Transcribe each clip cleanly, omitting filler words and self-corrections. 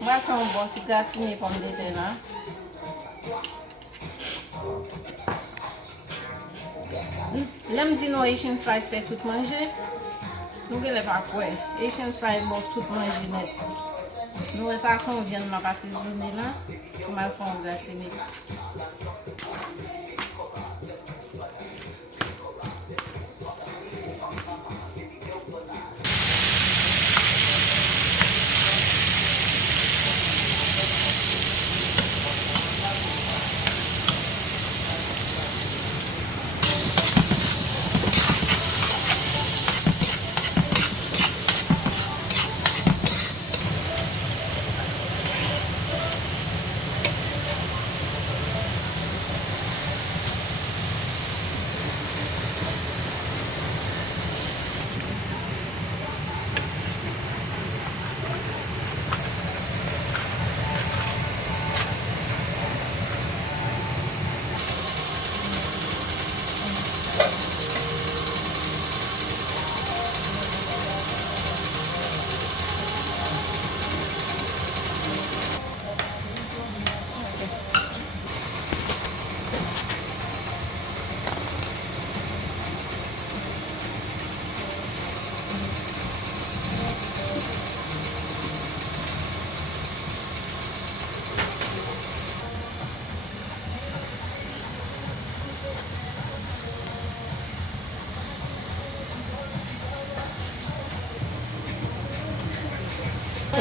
Mwen pren un bon ti gratine pomme de terre là. Lem di nou Asian spice fait tout manger. Nou gen le pa kwe. Asian spice bon tout manger net. Nou e sa kon vyen ma pase journée là. Mal fon gratine.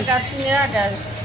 Gratine la guys.